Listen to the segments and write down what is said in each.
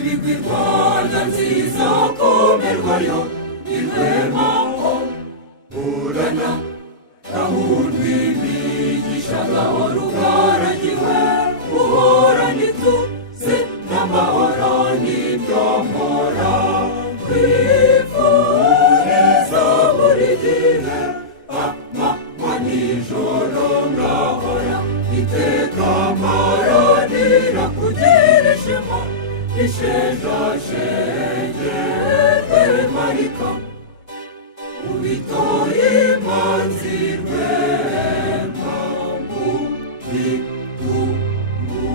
ibigwi Rwanda nziza komerwayo irwemaho burana gahunda imigisha gahora ugaragiwe uhorana ituze n'amahoro n'ibyo mpora kwifuriza buri gihe amanywa n'ijoro ngahora iteka mparanira kugira ishema ishejashenge rwemarika ubitoye imanzi rwemambu bitugu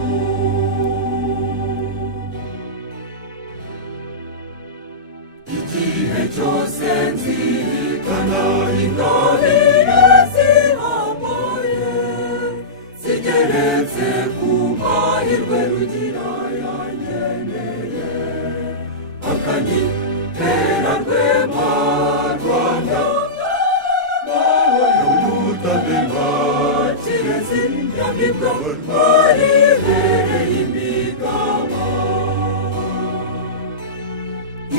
igihe cyose nzirikana ingabire zihambaye zigeretse ku mahirwe rugira yangeneye akanyitera rwema Rwanda y'umutabera kirezi nyamibwa waribereye imigaba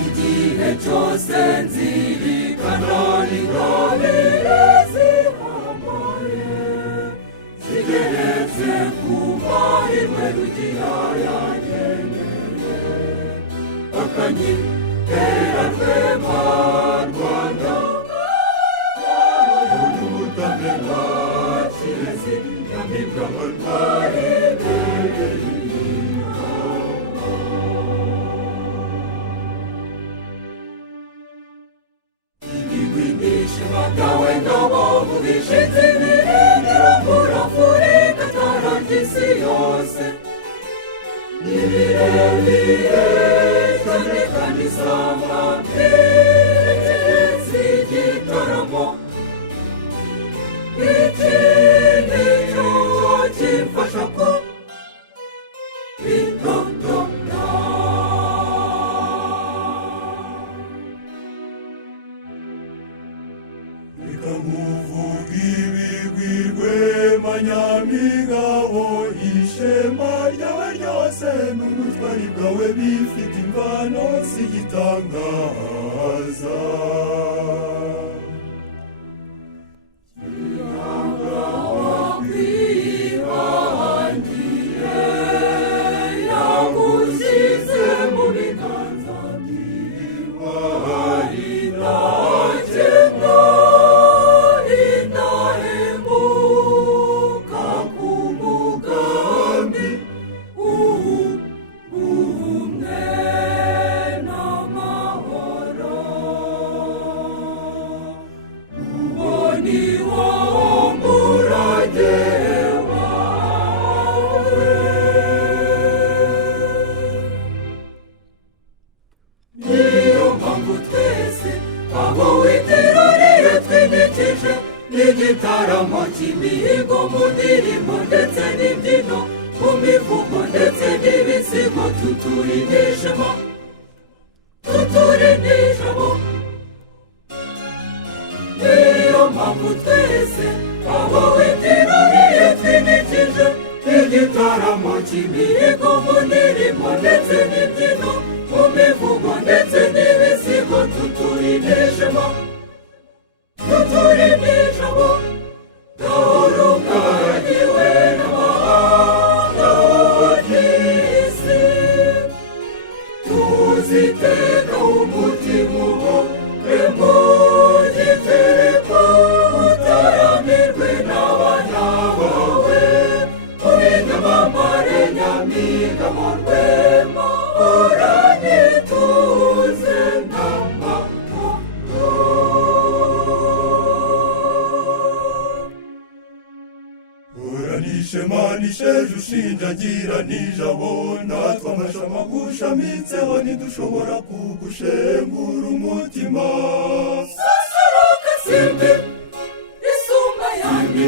igihe cyose nzirikana ingabire zihambaye zigeretse ku mahirwe rugira yangeneye akanyitera rwema Rwanda y'umutabera kirezi nyamibwa waribereye dawe ngabo mu bishinze ibirindiro murafurika tarangisi yose nibirebire cyane kandi isamba mbese igitaramo ikindi cyo kimfasha ko bitondora ikamuvuga ibigwi rwema nyamigabo ishema ryawe ryose n'ubutwari bwawe bifite imvano z'igitangaza yakwihangiye yagushyize mu biganza by'intwari ntakenga igitaramo cy'imihigo mu ndirimbo ndetse n'imbyino mu mivugo ndetse n'ibisigo tuturindishemo niyo mpamvu twese aho witiruriye twinikije igitaramo cy'imihigo mu ndirimbo ndetse n'imbyino mu mivugo ndetse n'ibisigo tuturindishemo tuturindishemo gahora ugaragiwe n'amahanga y'isi tuziteka umutima uhore mu gitereko utaramirwe n'abana bawe ubinyamamare nyamiga mu rwema uranyituze ishema nisheje ushinjagira nijabo natwe amashama gushamitseho ntidushobora kugushengura umutima susuruka simbi isumba yandi